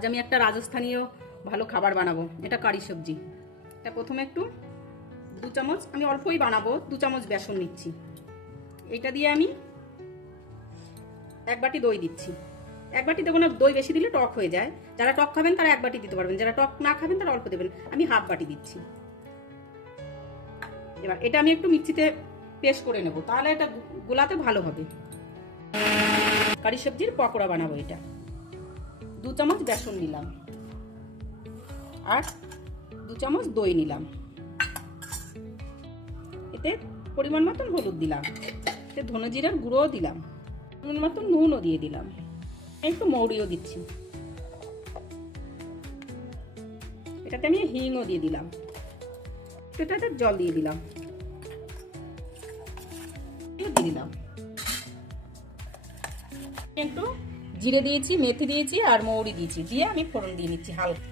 আজ আমি একটা রাজস্থানীয় ভালো খাবার বানাবো। এটা কারি সবজি। এটা প্রথমে একটু দু চামচ, আমি অল্পই বানাবো, দু চামচ বেসন নিচ্ছি। এটা দিয়ে আমি এক বাটি দই দিচ্ছি। এক বাটি দেবো না দই বেশি দিলে টক হয়ে যায়। যারা টক খাবেন, তারা এক বাটি দিতে পারবেন। যারা টক না খাবেন, তারা অল্প দেবেন। আমি হাফ বাটি দিচ্ছি। এবার এটা আমি একটু মিক্সিতে পেস্ট করে নেব। তাহলে এটা গোলাতে ভালো হবে। কারি সবজির পকোড়া বানাবো এটা। দু চামচ বেসন নিলাম। আর দু চামচ দই নিলাম। এতে পরিমাণ মতন হলুদ দিলাম। এতে ধনে জিরার গুঁড়োও দিলাম। পরিমাণ মতন নুনও দিয়ে দিলাম। একটু মৌরিও দিচ্ছি। এটাতে আমি হিংও দিয়ে দিলাম। এটাতে জল দিয়ে দিলাম। দিয়ে দিলাম। একটু জিরে দিয়েছি, মেথি দিয়েছি আর মৌরি দিয়েছি। দিয়ে আমি ফোড়ন দিয়ে নিচ্ছি হালকা।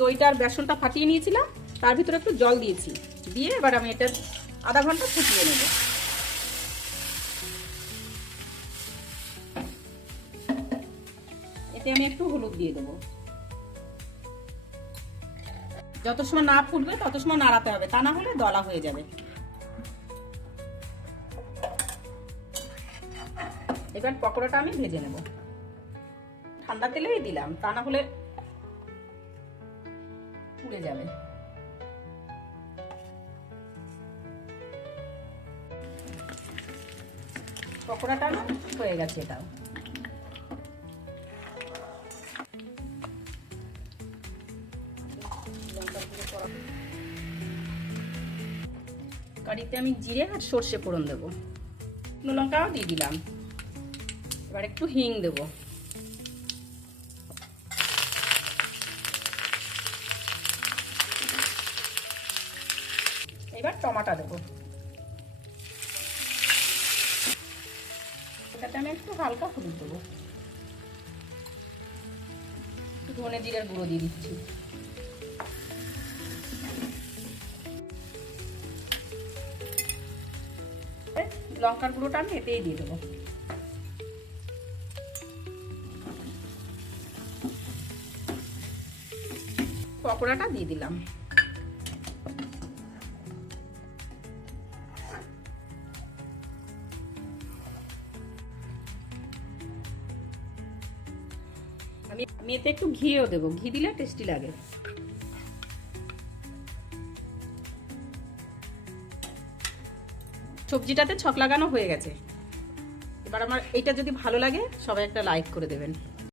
দইটা আর বেসনটা ফাটিয়ে নিয়েছিলাম, তার ভিতরে একটু জল দিয়েছি। দিয়ে এবার আমি এটা আধা ঘণ্টা ফুটিয়ে নেব। এতে আমি একটু হলুদ দিয়ে দেবো। যত সময় না ফুটবে, তত সময় নাড়াতে হবে। তা না হলে দলা হয়ে যাবে। এবার পকোড়াটা আমি ভেজে নেব। ঠান্ডা তেলেই দিলাম, তা না হলে পুড়ে যাবে। পকোড়াটা হয়ে গেছে এটাও। কারিতে আমি জিরে আর সর্ষে ফোড়ন দেবো। লঙ্কাও দিয়ে দিলাম। এবার একটু হিং দেব। এবার টমাটো দেবো। এটাতে আমি একটু হালকা হলুদ দেবো। ধনে জিরের গুঁড়ো দিয়ে দিচ্ছি। লঙ্কার গুঁড়োটা আমি এতেই দিয়ে দেবো। পকোড়াটা দিয়ে দিলাম। আমি মেতে একটু ঘিও দেবো। ঘি দিলে টেস্টি লাগে। সবজিটাতে ছক লাগানো হয়ে গেছে। এবার আমার, এইটা যদি ভালো লাগে, সবাই একটা লাইক করে দেবেন।